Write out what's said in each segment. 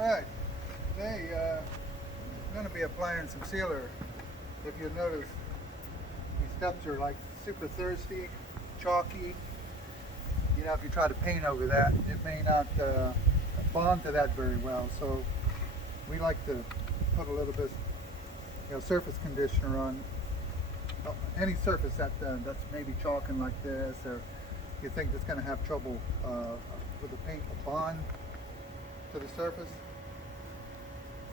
Alright, today I'm going to be applying some sealer. If you notice, these steps are like super thirsty, chalky. You know, if you try to paint over that, it may not bond to that very well. So we like to put a little bit, surface conditioner on any surface that's maybe chalking like this, or you think it's going to have trouble with the paint bond to the surface.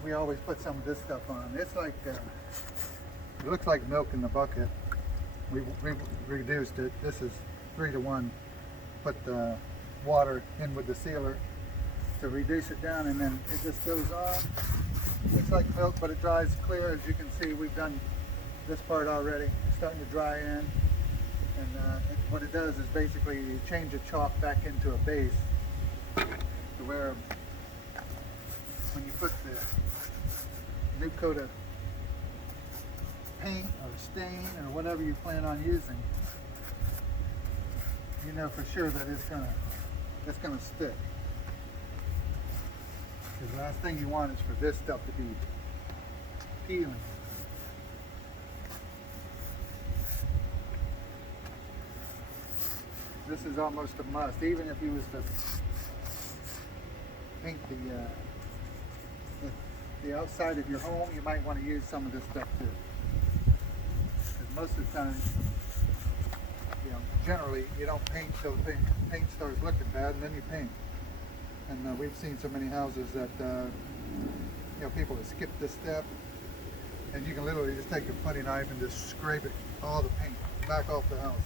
We always put some of this stuff on. It's like it looks like milk in the bucket. We reduced it. This is 3 to 1. Put the water in with the sealer to reduce it down, and then it just goes on. It's like milk, but it dries clear. As you can see, we've done this part already. It's starting to dry in, and what it does is basically change the chalk back into a base to where when you put the new coat of paint or stain or whatever you plan on using, you know for sure that it's gonna stick. Because the last thing you want is for this stuff to be peeling. This is almost a must. Even if you was to paint the outside of your home, you might want to use some of this stuff too. Because most of the time, generally you don't paint till the paint starts looking bad, and then you paint. And we've seen so many houses that people have skipped this step, and you can literally just take your putty knife and just scrape it, all the paint back off the house.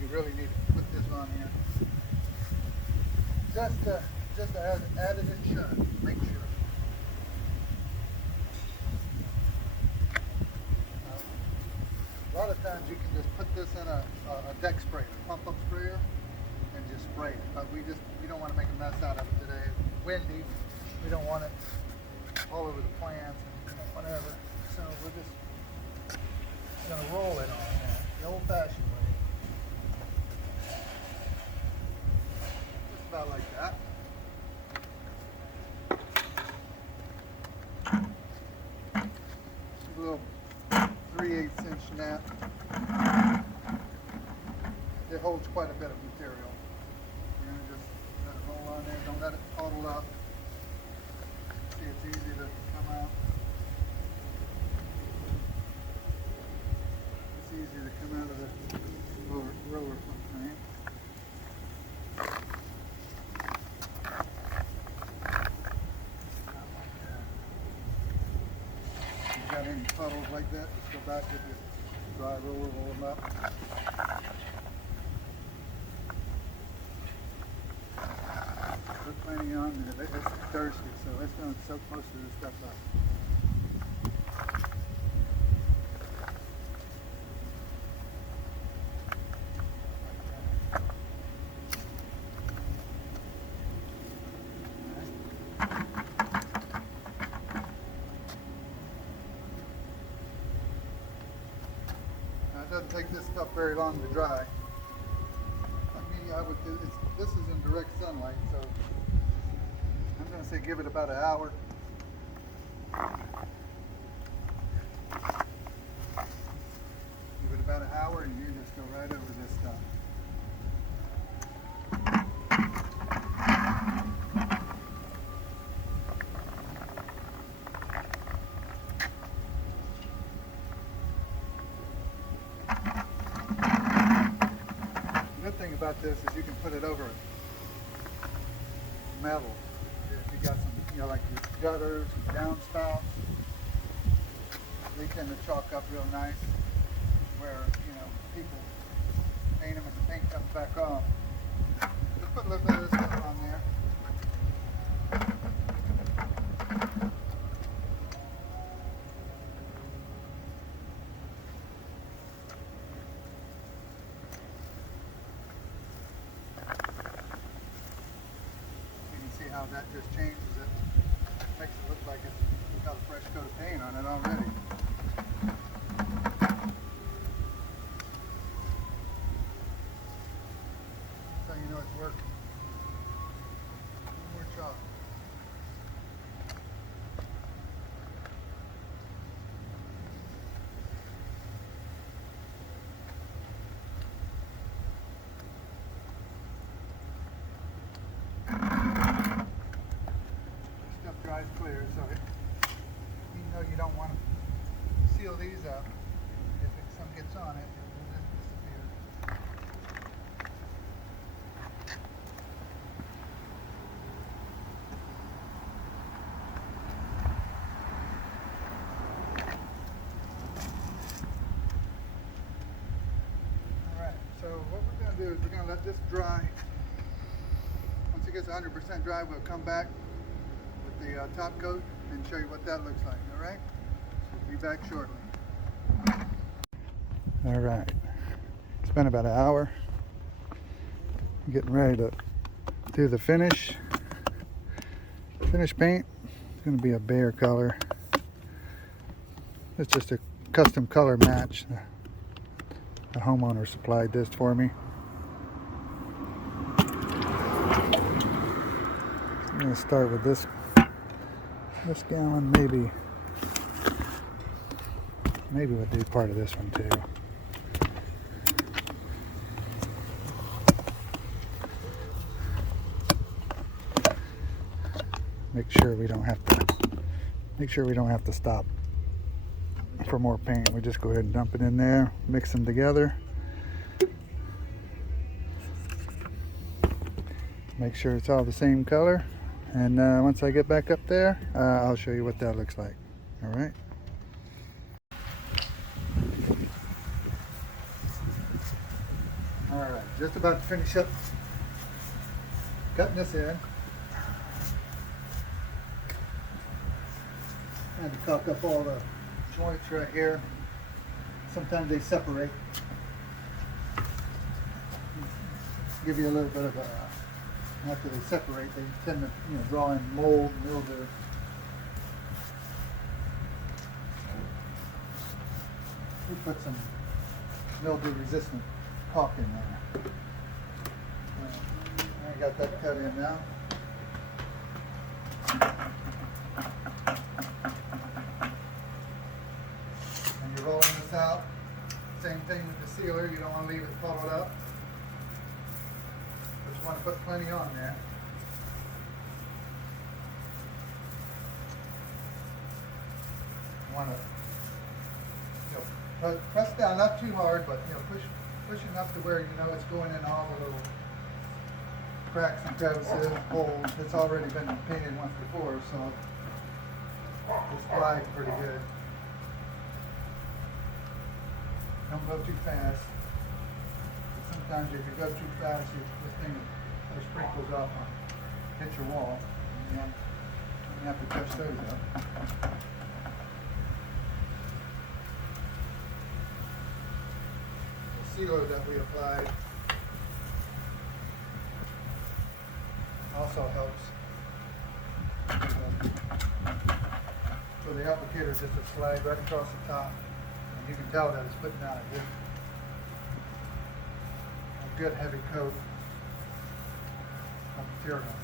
You really need to put this on here, just as added insurance. Make sure. A lot of times you can just put this in a deck sprayer, pump up sprayer, and just spray it. But we don't want to make a mess out of it today. It's windy. We don't want it all over the plants and whatever. So we're just gonna roll it on there, the old-fashioned way. Just about like that. A little 3/8 inch nap. It holds quite a bit of material. You're going to just let it roll on there. Don't let it puddle up. See, it's easy to come out. It's easy to come out of the roller frame. If you've got any puddles like that, just go back with your dry roller, roll them up. Put plenty on there. It's thirsty, so it's going to soak most of this stuff up. Now, it doesn't take this stuff very long to dry. This is in direct sunlight, so I'm going to say give it about an hour. Give it about an hour, and you just go right over this stuff. The good thing about this is you can put it over metal. If you got some, like your gutters, downspouts, they tend to chalk up real nice. Where people paint them and the paint comes back off. Just put a little bit of this stuff on there. How that just changes it. Makes it look like it's got a fresh coat of paint on it already. That's how you know it's working. One more chalk. dries clear. So even though you don't want to seal these up, if some gets on it, it will just disappear. Alright, so what we're going to do is we're going to let this dry. Once it gets 100% dry, we'll come back with the top coat and show you what that looks like. Alright? So we'll be back shortly. Alright, it's been about an hour. I'm getting ready to do the finish paint. It's going to be a bear color. It's just a custom color match. The homeowner supplied this for me. I'm going to start with this gallon. Maybe we'll do part of this one too. Make sure we don't have to stop for more paint. We just go ahead and dump it in there, mix them together. Make sure it's all the same color, and once I get back up there, I'll show you what that looks like. All right. All right, just about to finish up cutting this in. I had to caulk up all the joints right here. Sometimes they separate. Give you a little bit of a, after they separate, they tend to draw in mold, mildew. We put some mildew resistant caulk in there. I got that cut in now. And you're rolling this out. Same thing with the sealer, you don't want to leave it followed up. Just want to put plenty on there. You want to press down, not too hard, but push enough to where it's going in all the little cracks and crevices, holes. It's already been painted once before, so it's glides pretty good. Don't go too fast. Sometimes if you go too fast, this thing sprinkles off and hit your wall. You have to touch those up. The sealer that we applied also helps. So the applicator is just a slide right across the top, and you can tell that it's putting down a good heavy coat of material.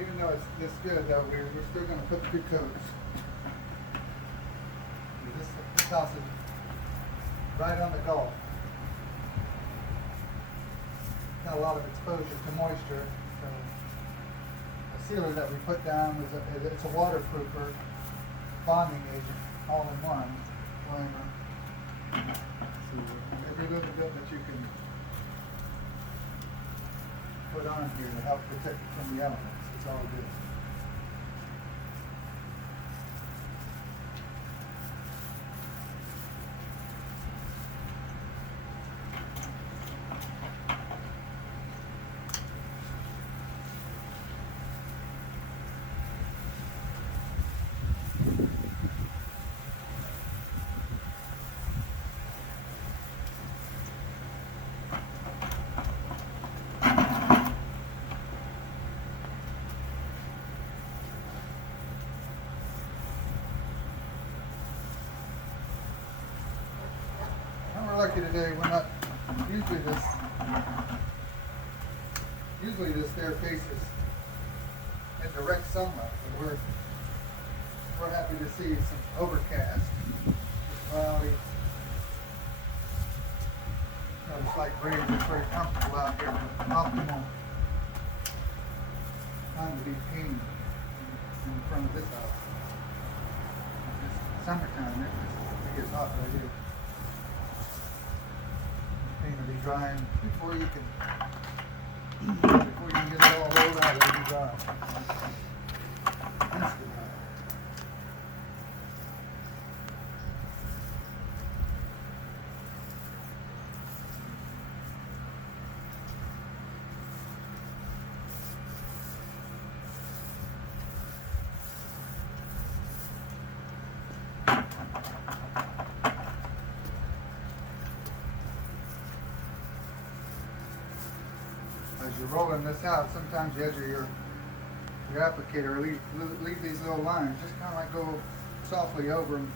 Even though it's this good, though, we're still going to put 2 coats. This house is right on the Gulf. Got a lot of exposure to moisture. So the sealer that we put down it's a waterproofer, bonding agent, all in one. So every little bit that you can put on here to help protect it from the elements. It's all good. Lucky today, we're not usually this staircase is in direct sunlight, but we're happy to see some overcast, cloudy. It's like breeze. It's very comfortable out here. Optimal time to be painting in front of this house. It's summertime, it gets hot right here. The paint will be drying before you can get it all rolled out, it'll be dry. That's good. As you're rolling this out, sometimes you have your applicator leave these little lines. Just kind of like go softly over them,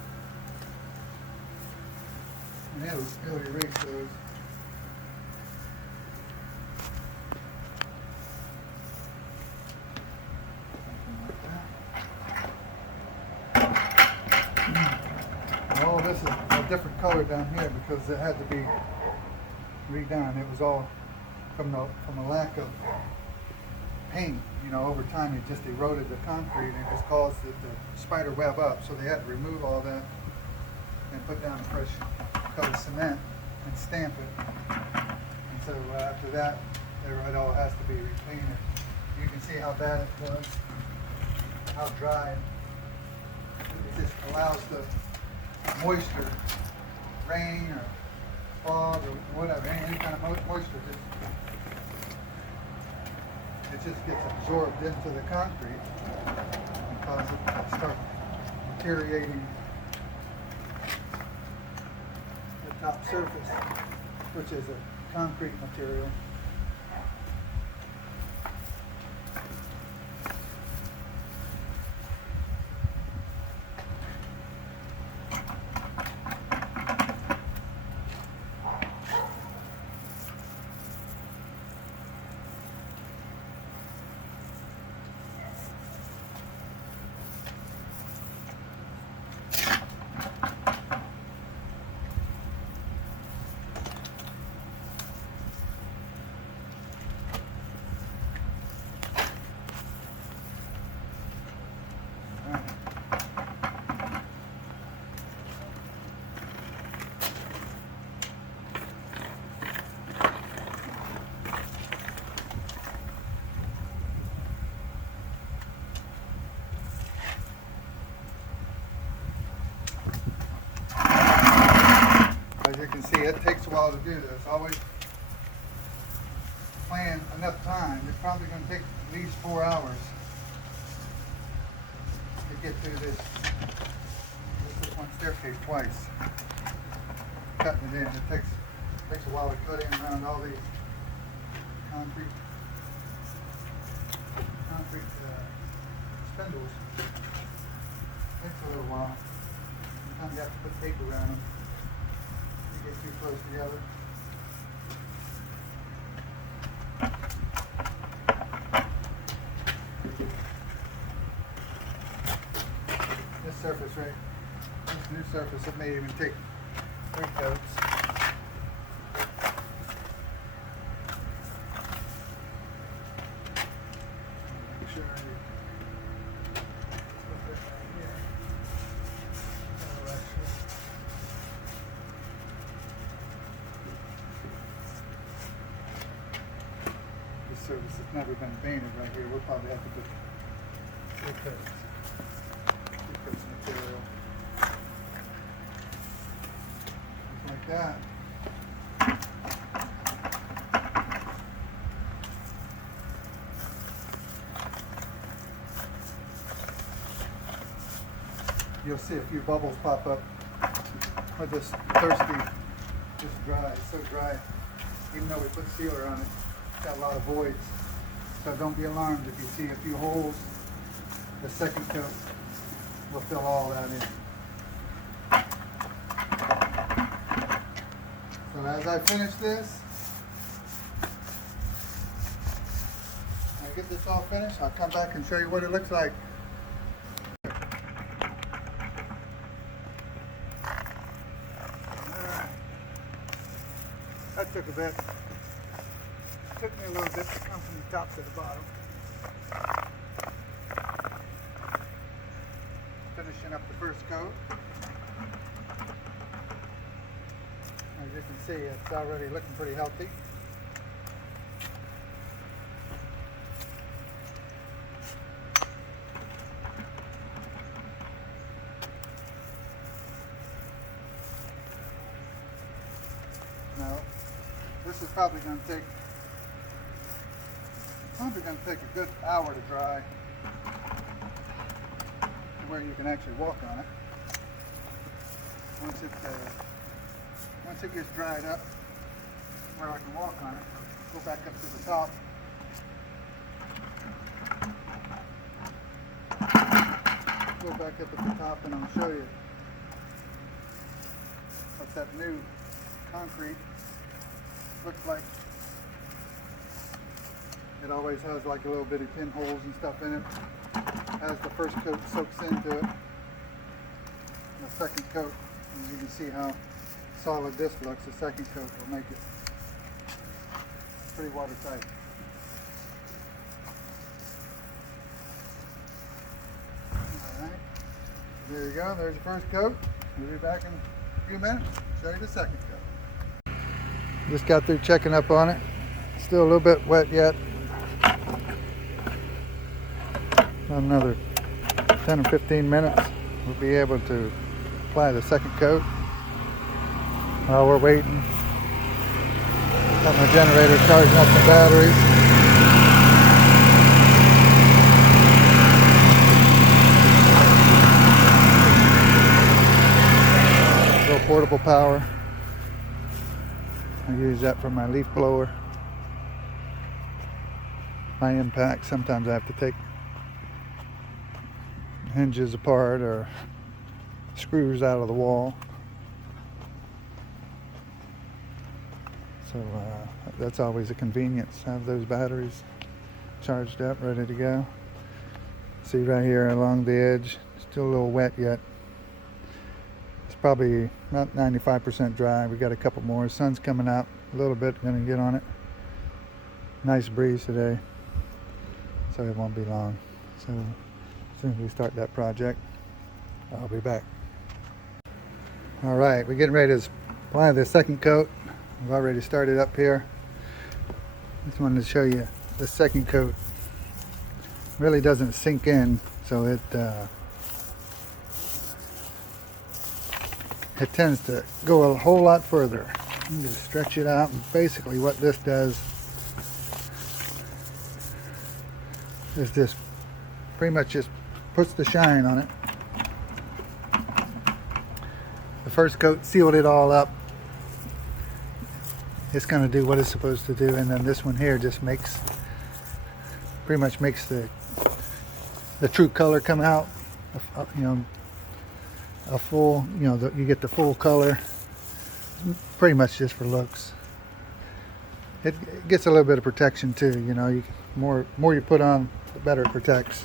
and it'll erase those. All this is a different color down here because it had to be redone. It was all from a lack of paint. You know, over time it just eroded the concrete and it just caused it to spider web up. So they had to remove all that and put down a fresh coat of cement and stamp it. And so after that, it all has to be repainted. You can see how bad it was, how dry. It just allows the moisture, rain or fog or whatever, any kind of moisture, it just gets absorbed into the concrete and causes it to start deteriorating the top surface, which is a concrete material. As you can see, it takes a while to do this. Always plan enough time. It's probably going to take at least 4 hours to get through this one staircase twice. Cutting it in. It takes a while to cut in around all these concrete spindles. Takes a little while. Sometimes you have to put tape around them. Get too close together. This surface this new surface, it may even take 3 coats. Make sure you put this right here. Surface has never been painted right here. We'll probably have to put 2 coats of material. Just like that. You'll see a few bubbles pop up with this thirsty, just dry. It's so dry. Even though we put sealer on it, it's got a lot of voids. So don't be alarmed if you see a few holes. The second coat will fill all that in. So as I finish this, I get this all finished, I'll come back and show you what it looks like. That took a bit. Took me a little bit to come from the top to the bottom. Finishing up the first coat. As you can see, it's already looking pretty healthy. Now, this is probably going to take a good hour to dry, to where you can actually walk on it. Once it gets dried up, where I can walk on it, go back up to the top. Go back up at the top and I'll show you what that new concrete looks like. It always has like a little bitty pinholes and stuff in it as the first coat soaks into it. The second coat, and you can see how solid this looks, the second coat will make it pretty watertight. Alright, there you go, there's the first coat. We'll be back in a few minutes, show you the second coat. Just got through checking up on it. Still a little bit wet yet. About another 10 or 15 minutes, we'll be able to apply the second coat. While we're waiting, got my generator charging up the batteries. A little portable power. I use that for my leaf blower. My impact, sometimes I have to take hinges apart or screws out of the wall. So that's always a convenience, have those batteries charged up, ready to go. See right here along the edge, still a little wet yet. It's probably not 95% dry. We got a couple more. Sun's coming out a little bit, gonna get on it. Nice breeze today, so it won't be long. So as soon as we start that project, I'll be back. All right, we're getting ready to apply the second coat. I've already started up here. Just wanted to show you the second coat. Really doesn't sink in, so it tends to go a whole lot further. You just stretch it out, and basically what this does is this pretty much just puts the shine on it. The first coat sealed it all up. It's going to do what it's supposed to do, and then this one here just pretty much makes the true color come out. You know, a full, you know, you get the full color. Pretty much just for looks. It gets a little bit of protection too. You know, more you put on, the better it protects.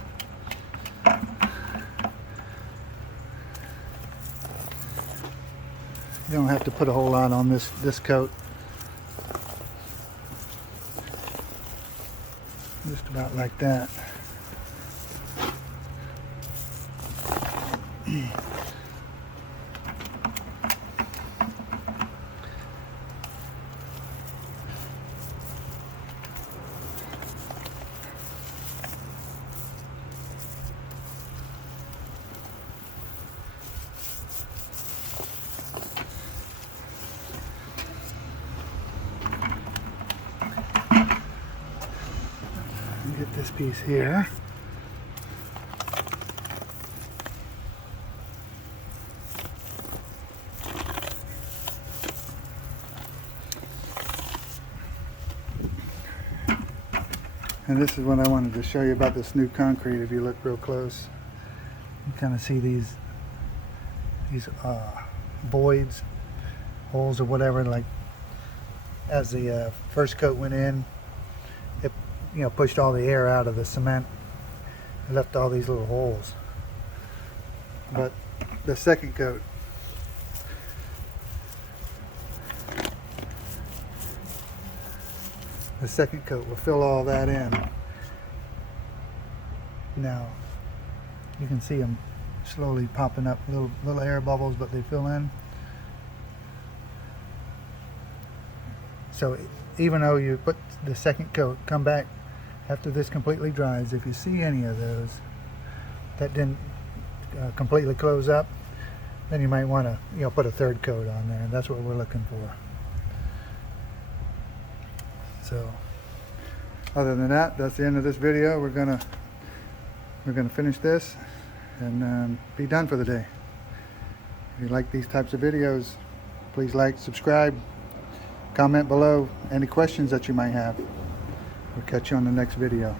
You don't have to put a whole lot on this coat. Just about like that. Get this piece here. And this is what I wanted to show you about this new concrete. If you look real close, you kind of see these voids, holes or whatever, like as the first coat went in, it, you know, pushed all the air out of the cement and left all these little holes. But the second coat, will fill all that in Now you can see them slowly popping up, little air bubbles, but they fill in. So even though you put the second coat, come back after this completely dries. If you see any of those that didn't completely close up, then you might want to put a third coat on there. That's what we're looking for. So other than that, that's the end of this video. We're gonna finish this and be done for the day. If you like these types of videos, please like, subscribe, comment below any questions that you might have. We'll catch you on the next video.